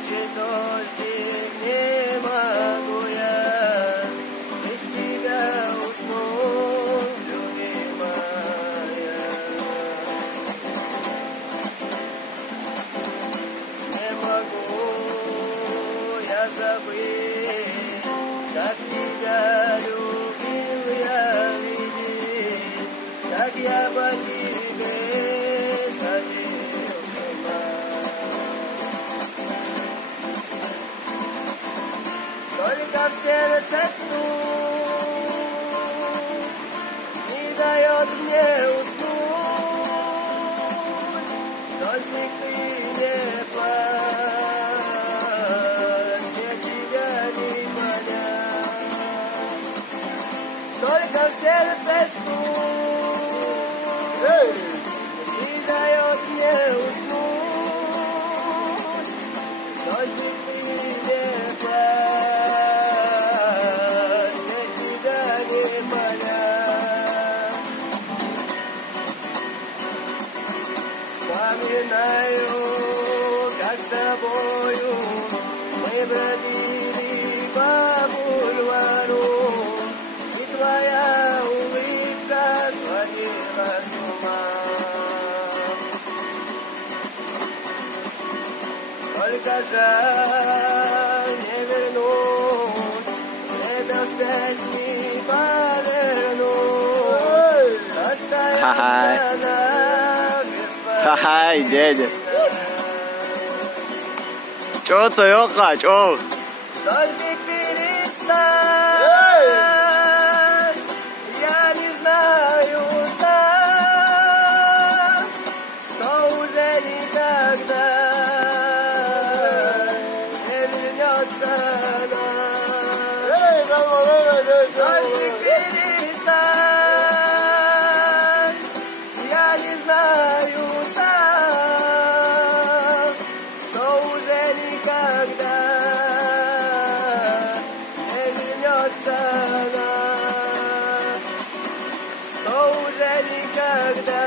ночи дожди не могу я без тебя уснуть, любимая. Не могу я забыть, как тебя любил я, видеть, как я по тебе сходил с ума. Только в сердце стук не дает мне уснуть, дождик ты не плачь, мне тебя не понять. Только в сердце стук не дает мне уснуть, дождик ты не плачь. Вспоминаю, как с тобою мы бродили по бульвару, и твоя улыбка сводила с ума. Только жаль не вернуть, время вспять не повернуть, остается на Хай, дядя. Чё, Цоёха, чё? Дождик перестань, я не знаю сам, что уже никогда не вернется нам. Дождик перестань, я не знаю сам, что уже никогда не вернется нам, что уже никогда